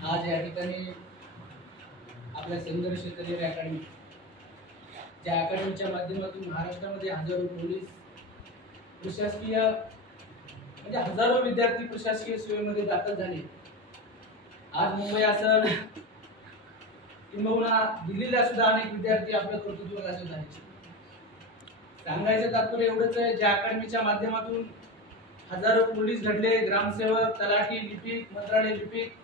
आज या ठिकाणी आपल्या सुंदर क्षेत्रीय अकॅडमी ज्या अकॅडमीच्या माध्यमातून महाराष्ट्रामध्ये हजारो पोलीस प्रशासकीय म्हणजे हजारो विद्यार्थी प्रशासकीय सेवेमध्ये दाखल झाले। आज मुंबई असेल किंबहुना दिल्लीला सुद्धा अनेक विद्यार्थी आपलं कर्तृत्व गाजवत आहेत। सांगायचं तात्पर्य एवढंच आहे, ज्या अकॅडमीच्या माध्यमातून हजारो पोलीस घडले, ग्रामसेवक, तलाठी लिपिक, मंत्रालय लिपिक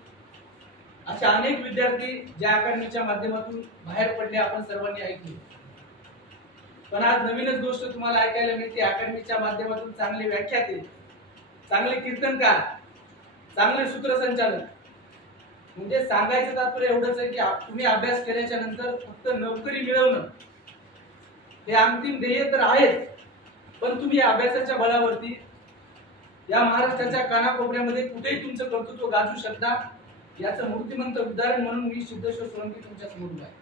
अशा अनेक विद्यार्थी ज्या अकॅडमीच्या माध्यमातून बाहेर पडले आपण सर्वांनी ऐकले। पण आज नवीनच गोष्ट तुम्हाला ऐकायला मिळते, अकॅडमीच्या माध्यमातून चांगले व्याख्याते, चांगले कीर्तनकार, चांगले सूत्रसंचालक। म्हणजे सांगायचं तात्पर्य एवढंच आहे की तुम्ही अभ्यास केल्याच्या नंतर फक्त नोकरी मिळवणं हे अंतिम ध्येय तर आहेच, पण तुम्ही अभ्यासाच्या बळावरती या महाराष्ट्राच्या कानाकोपऱ्यामध्ये कुठेही तुमचं कर्तृत्व गाजू शकता, याचं मूर्तिमंत उदाहरण म्हणून मी सिद्धेश्वर सोळंकी तुमच्या समोर आहे।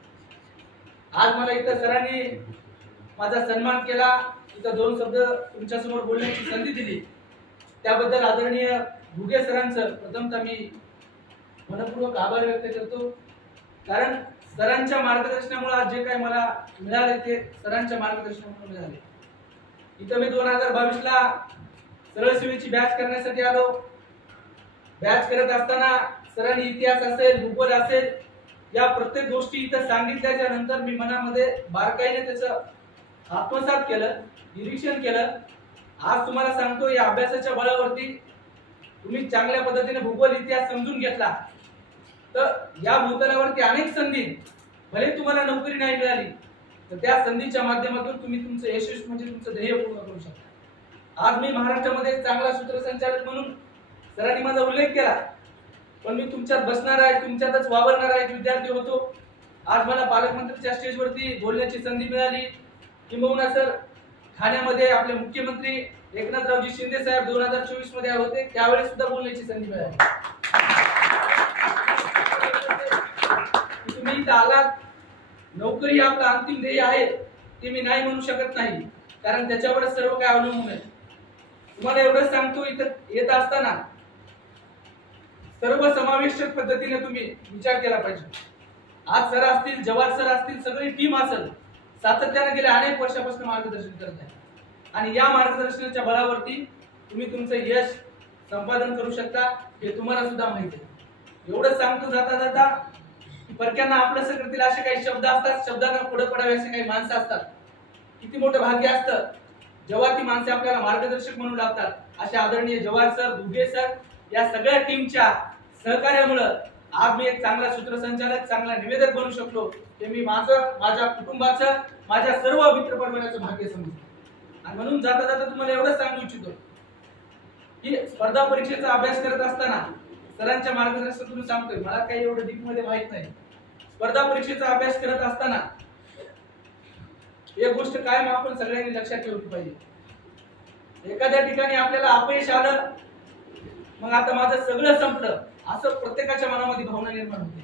आज मला इथं सरांनी माझा सन्मान केला, इथं दोन शब्द तुमच्या समोर बोलण्याची संधी दिली, त्याबद्दल आदरणीय भुगे सरांचं प्रथमतः मी मनपूर्वक आभार व्यक्त करतो। कारण सरांच्या मार्गदर्शनामुळे आज जे काही मला मिळाले ते सरांच्या मार्गदर्शनामुळे मिळाले। इथं मी 2022 ला सरळ सेवेची बॅच करण्यासाठी आलो। बॅच करत असताना सरांनी इतिहास असेल, भूगोल असेल, या प्रत्येक गोष्टी इथं सांगितल्याच्या नंतर मी मनामध्ये बारकाईने त्याचं आत्मसात केलं, निरीक्षण केलं। आज तुम्हाला सांगतो, या अभ्यासाच्या बळावरती तुम्ही चांगल्या पद्धतीने भूगोल इतिहास समजून घेतला तर या भूतलावरती अनेक संधी, भले तुम्हाला नोकरी नाही मिळाली तर त्या संधीच्या माध्यमातून तुम्ही तुमचं यशस्वी म्हणजे तुमचं ध्येय पूर्ण करू शकता। आज मी महाराष्ट्रामध्ये चांगला सूत्रसंचालक म्हणून सरांनी माझा उल्लेख केला, पण मी तुमच्यात बसणार आहे, तुमच्यातच वावरणार आहे विद्यार्थी होतो। आज मला पालकमंत्र्यांच्या स्टेजवरती बोलण्याची संधी मिळाली, किंबहुना सर ठाण्यामध्ये आपले मुख्यमंत्री एकनाथरावजी शिंदे साहेब 2024 मध्ये होते, त्यावेळेस सुद्धा बोलण्याची संधी मिळाली। तुम्ही इथं आलात, नोकरी आपलं अंतिम ध्येय आहे ते मी नाही म्हणू शकत नाही, कारण त्याच्यावर सर्व काय अवलंबून आहे। तुम्हाला एवढंच सांगतो, इथं येत असताना सर्व समावेशक पद्धतीने तुम्ही विचार केला पाहिजे। आज सर असतील, जवाहर सर असतील, सगळी टीम असेल, सातत्याने गेल्या अनेक वर्षापासून मार्गदर्शन करत आहे आणि या मार्गदर्शनाच्या बळावरती तुम्ही तुमचं यश संपादन करू शकता हे तुम्हाला सुद्धा माहिती आहे। एवढंच सांगतो जाता जाता, परक्यांना आपलंसं करतील असे काही शब्द असतात, शब्दांना पुढे पडावे असे काही माणसं असतात। किती मोठं भाग्य असतं जेव्हा ती माणसे आपल्याला मार्गदर्शक म्हणू लागतात। अशा आदरणीय जवाहर सर, भुगे सर या सगळ्या टीमच्या सहकार्यामुळे आज मी एक चांगला सूत्रसंचालक, चांगला निवेदक बनू शकलो, ते मी माझ्या कुटुंबाचं, माझ्या सर्व मित्रपरिवाराचं भाग्य समजतो। आणि म्हणून जाता जाता तुम्हाला एवढंच सांगू इच्छितो की स्पर्धा परीक्षेचा अभ्यास करत असताना सरांच्या मार्गदर्शनातून सांगतोय, मला काही एवढं डीप मध्ये माहित नाही। स्पर्धा परीक्षेचा अभ्यास करत असताना एक गोष्ट कायम आपण सगळ्यांनी लक्षात ठेवली पाहिजे, एखाद्या ठिकाणी आपल्याला अपयश आलं, मग आता माझं सगळं संपलं असं प्रत्येकाच्या मनामध्ये भावना निर्माण होते।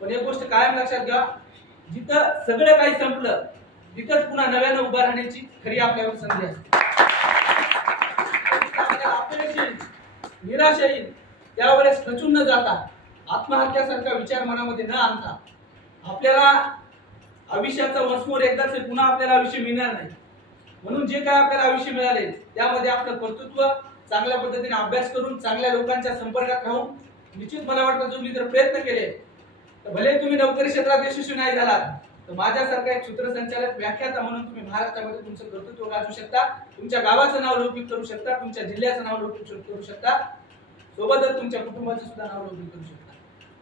पण एक गोष्ट कायम लक्षात घ्या, जिथं सगळं काही संपलं तिथंच पुन्हा नव्यानं उभा राहण्याची खरी आपल्यावर संधी असते। अपयश येईल, निराशा येईल, त्यावेळेस खचून न जाता, आत्महत्यासारखा विचार मनामध्ये न आणता, आपल्याला आयुष्याचं वंशमोर एकदाच पुन्हा आपल्याला आयुष्य मिळणार नाही, म्हणून जे काय आपल्याला आयुष्य मिळाले त्यामध्ये आपलं कर्तृत्व चांगल्या पद्धतीने अभ्यास करून, चांगल्या लोकांच्या संपर्कात राहून, निश्चित मला वाटतं तुम्ही जर प्रयत्न केले तर भले तुम्ही नोकरी क्षेत्रात यशस्वी नाही झालात तर माझ्यासारखा एक सूत्रसंचालक, व्याख्याता म्हणून तुम्ही महाराष्ट्रामध्ये तुमचं कर्तृत्व गाजवू शकता, तुमच्या गावाचं नाव लौकिक करू शकता, तुमच्या जिल्ह्याचं नाव लौकिक करू शकता, सोबतच तुमच्या कुटुंबाचं सुद्धा नाव लौकिक करू शकता।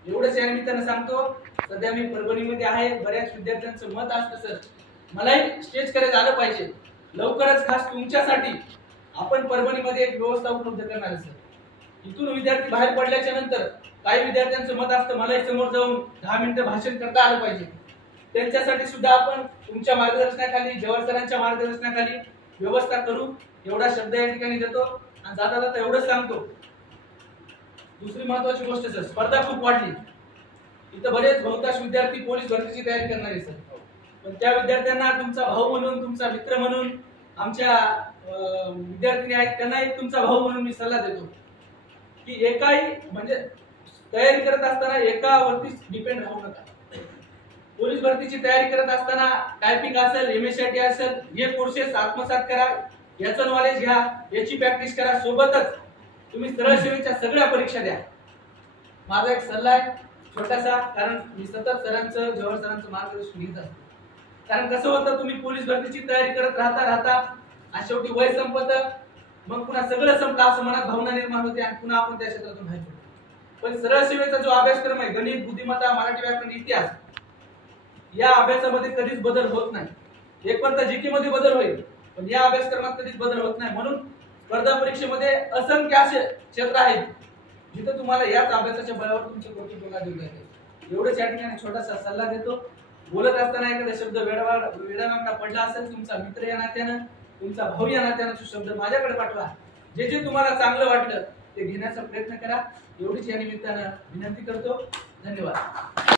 एवढंच या निमित्तानं सांगतो। सध्या मी परभणीमध्ये आहे, बऱ्याच विद्यार्थ्यांचं मत असतं सर मलाही स्टेज कडे आलं पाहिजे, लवकरच खास तुमच्यासाठी आपण परभणीमध्ये एक व्यवस्था उपलब्ध करणार आहे सर। इथून विद्यार्थी बाहेर पडल्याच्या नंतर काही विद्यार्थ्यांचं मत असतं मलाही समोर जाऊन 10 मिनिटं भाषण करता आलं पाहिजे, त्यांच्यासाठी सुद्धा आपण तुमच्या मार्गदर्शनाखाली, जवाहर सरांच्या मार्गदर्शनाखाली व्यवस्था करू, एवढा शब्द या ठिकाणी देतो। आणि जाता जाता एवढंच सांगतो, दुसरी महत्वाची गोष्ट सर, स्पर्धा खूप वाढली, इथं बरेच बहुतांश विद्यार्थी पोलीस भरतीची तयारी करणार आहे सर, पण त्या विद्यार्थ्यांना तुमचा भाऊ म्हणून, तुमचा मित्र म्हणून, आमच्या विद्यार्थी आहेत त्यांना एक तुमचा भाऊ म्हणून मी सल्ला देतो की एकाही म्हणजे तयारी करत असताना एकावरतीच डिपेंड राहू नका. पोलीस भरतीची तयारी करत असताना टायपिंग असेल, एमएसआयटी असेल, हे कोर्सेस आत्मसात करा, याचं नॉलेज घ्या, याची प्रॅक्टिस करा. सोबतच तुम्ही सरळ सेवेच्या सगळ्या परीक्षा द्या. माझा एक सल्ला आहे छोटासा, कारण मी सतत सरांचं, जवळ सरांचं मार्गदर्शन घेत असतो. कारण कसं होतं, तुम्ही पोलीस भरतीची तयारी करत राहता आणि शेवटी वय संपत, मग पुन्हा सगळं संपलं असं मनात भावना निर्माण होते आणि पुन्हा आपण त्या क्षेत्रातून बाहेर पडतो. पण सरळ सेवेचा जो अभ्यासक्रम आहे, गणित, बुद्धिमत्ता, मराठी व्याकरण, इतिहास, या अभ्यासामध्ये कधीच बदल होत नाही. एक पर्यंत जीके मध्ये बदल होईल, पण या अभ्यासक्रमात कधीच बदल होत नाही. म्हणून स्पर्धा परीक्षेमध्ये असंख्य असे क्षेत्र आहेत जिथे तुम्हाला याच अभ्यासाच्या बळावर तुमचे कौतुक देऊ लागेल. एवढंच या ठिकाणी छोटासा सल्ला देतो. बोलत असताना एखादा शब्द वेडावाकडा पडला असेल, तुमचा मित्र या नात्यानं, तुमचा भाऊ या नात्यानं तो शब्द माझ्याकडे पाठवा. जे जे तुम्हाला चांगलं वाटलं ते घेण्याचा प्रयत्न करा. एवढीच या निमित्तानं विनंती करतो. धन्यवाद.